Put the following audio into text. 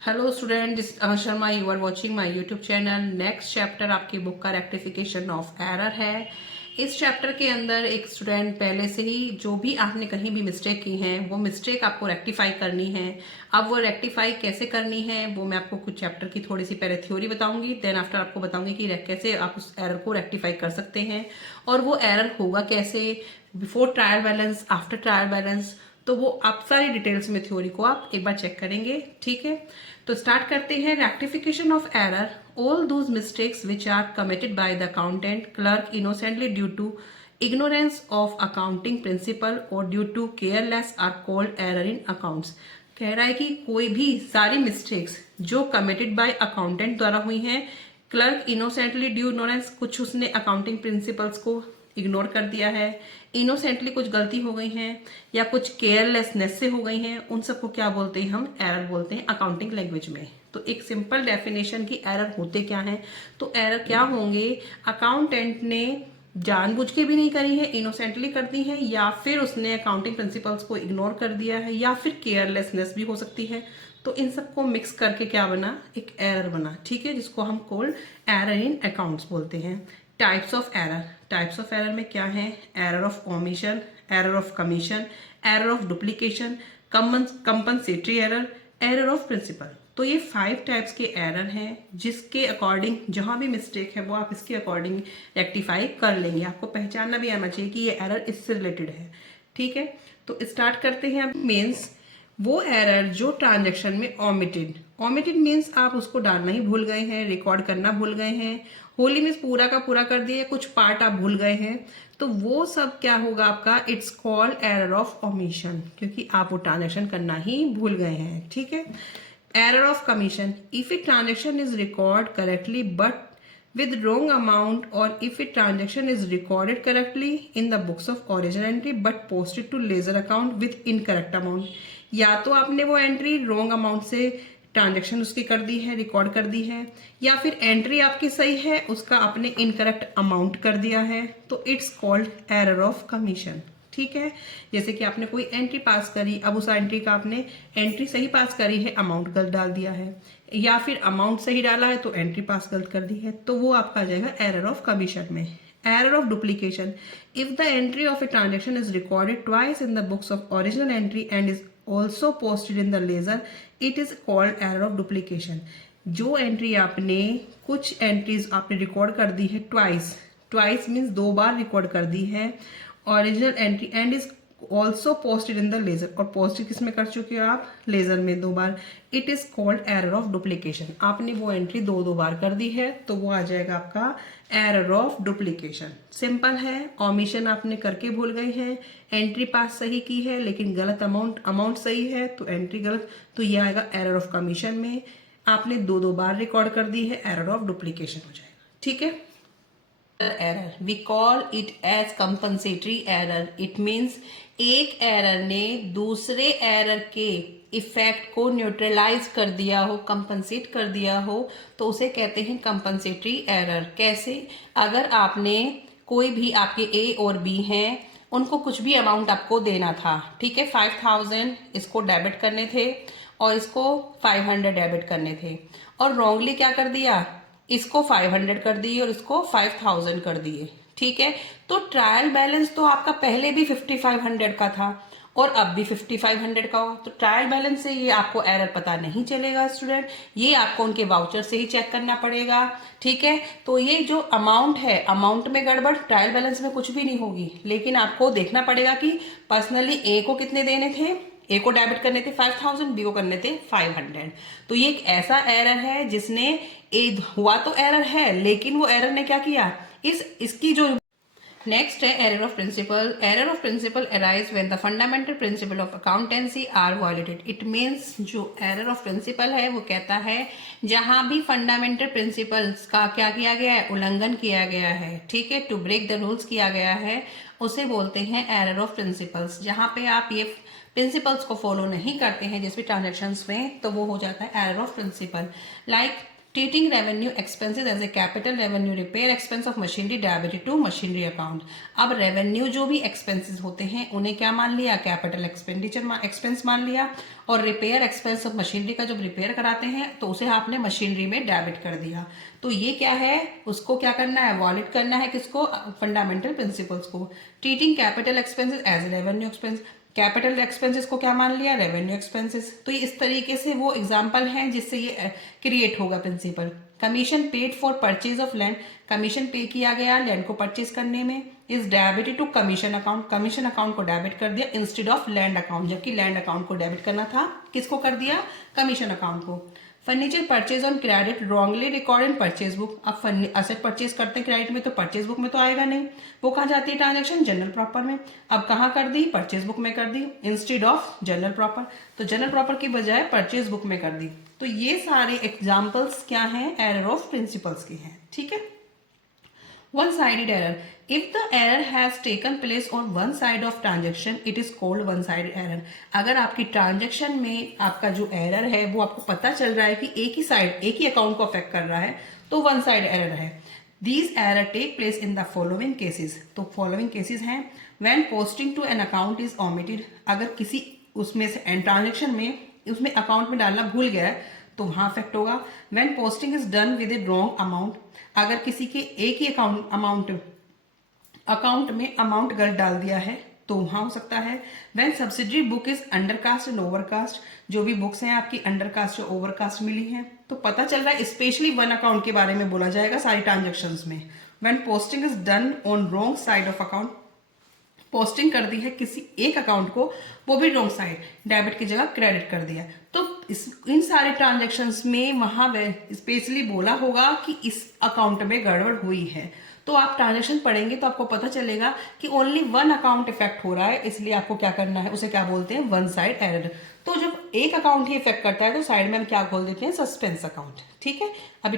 Hello student, this Amar Sharma. You are watching my YouTube channel. Next chapter आपकी book का rectification of error है। इस chapter के अंदर एक स्टूडेंट पहले से ही जो भी आपने कहीं भी मिस्टेक की है वो मिस्टेक आपको रेक्टिफाई करनी है। अब वो रेक्टिफाई कैसे करनी है वो मैं आपको कुछ चैप्टर की थोड़ी सी पहले थ्योरी बताऊंगी, देन आफ्टर आपको बताऊंगी कि कैसे आप उस एरर को रेक्टिफाई कर सकते हैं और वो एरर होगा कैसे, before trial balance, after trial balance. तो वो आप सारी डिटेल्स में थ्योरी को आप एक बार चेक करेंगे, ठीक है। तो स्टार्ट करते हैं। Rectification of error, all those mistakes which are committed by the accountant clerk innocently due to ignorance of accounting principle or due to careless are called error in accounts। कह रहा है कि कोई भी सारी मिस्टेक्स जो कमिटेड बाय अकाउंटेंट द्वारा हुई हैं, क्लर्क इनोसेंटली ड्यू इग्नोरेंस, कुछ उसने अकाउंटिंग प्रिंसिपल्स को इग्नोर कर दिया है, इनोसेंटली कुछ गलती हो गई है या कुछ केयरलेसनेस से हो गई हैं, उन सबको क्या बोलते हैं? हम एरर बोलते हैं अकाउंटिंग लैंग्वेज में। तो एक सिंपल डेफिनेशन की एरर होते क्या हैं, तो एरर क्या होंगे? अकाउंटेंट ने जानबूझ के भी नहीं करी है, इनोसेंटली कर दी है, या फिर उसने अकाउंटिंग प्रिंसिपल्स को इग्नोर कर दिया है, या फिर केयरलेसनेस भी हो सकती है। तो इन सबको मिक्स करके क्या बना? एक एरर बना, ठीक है, जिसको हम कोल्ड एरर इन अकाउंट्स बोलते हैं। Types of error, types of error में क्या है? Error of omission, error of commission, error of duplication, compensatory error, error of principle. तो ये 5 टाइप्स के एरर हैं जिसके अकॉर्डिंग जहां भी मिस्टेक है वो आप इसके अकॉर्डिंग रेक्टिफाई कर लेंगे। आपको पहचानना भी आना चाहिए कि ये एरर इससे रिलेटेड है, ठीक है। तो स्टार्ट करते हैं। अब मीन्स वो एरर जो ट्रांजेक्शन में ओमिटेड, ओमिटेड मीन्स आप उसको डालना ही भूल गए हैं, रिकॉर्ड करना भूल गए हैं। होली मीन्स पूरा का पूरा कर दिया, कुछ पार्ट आप भूल गए हैं, तो वो सब क्या होगा आपका? It's called error of omission, क्योंकि आप वो ट्रांजेक्शन करना ही भूल गए हैं, ठीक है। Error of commission, if A transaction is record correctly but with wrong amount, or if a transaction is recorded correctly in the books of origin entry but posted to ledger account with incorrect amount। या तो आपने वो entry wrong amount से transaction उसकी कर दी है, record कर दी है, या फिर एंट्री आपकी सही है, उसका आपने इनकरेक्ट अमाउंट कर दिया है, तो it's called error of commission, ठीक है। जैसे कि आपने कोई एंट्री पास करी, अब उस एंट्री का आपने एंट्री सही पास करी है, अमाउंट गलत डाल दिया है, या फिर अमाउंट सही डाला है तो एंट्री पास गलत कर दी है, तो वो आपका आ जाएगा एरर ऑफ कमीशन में। Error of duplication, if the entry of a transaction is recorded twice in the books of original entry and is also posted in the ledger, it is called error of duplication. जो entry आपने, कुछ entries आपने record कर दी है twice, twice means 2 बार record कर दी है original entry and is also posted in the ledger, और पोस्टेड किस में कर चुके हो आप? लेजर में 2 बार, it is called error of duplication. आपने वो एंट्री 2 बार कर दी है तो वो आ जाएगा आपका एरर ऑफ डुप्लीकेशन। सिंपल है, ओमिशन आपने करके भूल गए हैं, एंट्री पास सही की है लेकिन गलत अमाउंट सही है तो एंट्री गलत, तो ये आएगा एरर ऑफ कमीशन में। आपने 2 बार रिकॉर्ड कर दी है, एरर ऑफ डुप्लीकेशन हो जाएगा, ठीक है। Error, we call it as compensatory error. It means एक एरर ने दूसरे एरर के इफेक्ट को न्यूट्रलाइज कर दिया हो, कंपनसेट कर दिया हो, तो उसे कहते हैं कंपनसेटरी एरर। कैसे? अगर आपने कोई भी, आपके ए और बी हैं, उनको कुछ भी अमाउंट आपको देना था, ठीक है, 5000 इसको डेबिट करने थे और इसको 500 डेबिट करने थे, और रॉन्गली क्या कर दिया? इसको 500 कर दिए और इसको 5000 कर दिए, ठीक है। तो ट्रायल बैलेंस तो आपका पहले भी 5500 का था और अब भी 5500 का हो, तो ट्रायल बैलेंस से ये आपको एरर पता नहीं चलेगा स्टूडेंट, ये आपको उनके वाउचर से ही चेक करना पड़ेगा, ठीक है। तो ये जो अमाउंट है, अमाउंट में गड़बड़ ट्रायल बैलेंस में कुछ भी नहीं होगी, लेकिन आपको देखना पड़ेगा कि पर्सनली ए को कितने देने थे, ए को डेबिट करने थे 5000, बी को करने थे 500। तो ये एक ऐसा एरर है जिसने, ए हुआ तो एरर है लेकिन वो एरर ने क्या किया, इसकी जो नेक्स्ट है error of principle. Error of principle arise when the fundamental principle of accountancy are violated. It means जो एरर ऑफ प्रिंसिपल है वो कहता है जहां भी फंडामेंटल प्रिंसिपल्स का क्या किया गया है, उल्लंघन किया गया है, ठीक है, टू ब्रेक द रूल्स किया गया है, उसे बोलते हैं एरर ऑफ प्रिंसिपल्स। जहां पे आप ये प्रिंसिपल्स को फॉलो नहीं करते हैं जिस भी ट्रांजेक्शन्स में, तो वो हो जाता है error of principle. Like treating revenue expenses as a capital revenue repair expense of machinery debited to machinery account. अब रेवेन्यू जो भी एक्सपेंसेस होते हैं उन्हें क्या मान लिया, कैपिटल एक्सपेंडिचर एक्सपेंस मान लिया, और रिपेयर एक्सपेंस ऑफ मशीनरी का जब रिपेयर कराते हैं तो उसे आपने मशीनरी में डेबिट कर दिया। तो ये क्या है, उसको क्या करना है, वॉलिड करना है किसको, फंडामेंटल प्रिंसिपल्स को। Treating capital expenses as revenue expense, capital expenses को क्या मान लिया, रेवेन्यू एक्सपेंसेस। तो ये इस तरीके से वो एग्जांपल हैं जिससे ये क्रिएट होगा principle. Commission paid for purchase of land, commission pay किया गया लैंड को परचेज करने में, is debited to commission account, commission account को डेबिट कर दिया इंस्टेड ऑफ लैंड अकाउंट, जबकि लैंड अकाउंट को डेबिट करना था, किसको कर दिया, कमीशन अकाउंट को। Furniture purchase on credit wrongly record in purchase book, अब असेट परचेज करते हैं क्रेडिट में तो परचेज बुक में तो आएगा नहीं, वो कहाँ जाती है ट्रांजेक्शन, जनरल प्रॉपर में। अब कहाँ कर दी, परचेज बुक में कर दी इंस्टेड ऑफ जनरल प्रॉपर, तो जनरल प्रॉपर की बजाय परचेज बुक में कर दी। तो ये सारे एग्जाम्पल्स क्या हैं, एरर ऑफ प्रिंसिपल्स के हैं, ठीक है। One sided error, if the error has taken place on one side of transaction it is called one sided error. अगर आपकी ट्रांजेक्शन में आपका जो एरर है वो आपको पता चल रहा है कि एक ही साइड, एक ही अकाउंट को अफेक्ट कर रहा है, तो वन साइड एरर है। These error take place in the following cases, तो फॉलोइंग केसेस हैं, when posting to an account is omitted, अगर किसी उसमें से ट्रांजेक्शन में उसमें अकाउंट में डालना भूल गया है तो वहां अफेक्ट होगा। When posting is done with A wrong amount, अगर किसी के एक ही अकाउंट में अमाउंट गलत डाल दिया है तो वहां हो सकता है। When subsidiary book is undercast and overcast, जो भी बुक्स हैं आपकी अंडरकास्ट या ओवरकास्ट मिली हैं तो पता चल रहा है, स्पेशली वन अकाउंट के बारे में बोला जाएगा सारी ट्रांजेक्शन्स में। When posting is done on wrong side of account, posting कर दी है किसी एक अकाउंट को, वो भी रॉन्ग साइड, डेबिट की जगह क्रेडिट कर दिया, तो इन सारे ट्रांजेक्शन्स में वहां स्पेशली बोला होगा कि इस अकाउंट में गड़बड़ हुई है। तो आप ट्रांजेक्शन पढ़ेंगे तो आपको पता चलेगा कि ओनली वन अकाउंट इफेक्ट हो रहा है, इसलिए आपको क्या करना है, उसे क्या बोलते हैं, वन साइड एरर। तो जब एक अकाउंट ही इफेक्ट करता है तो साइड में हम क्या खोल देते हैं, सस्पेंस अकाउंट, ठीक है। अभी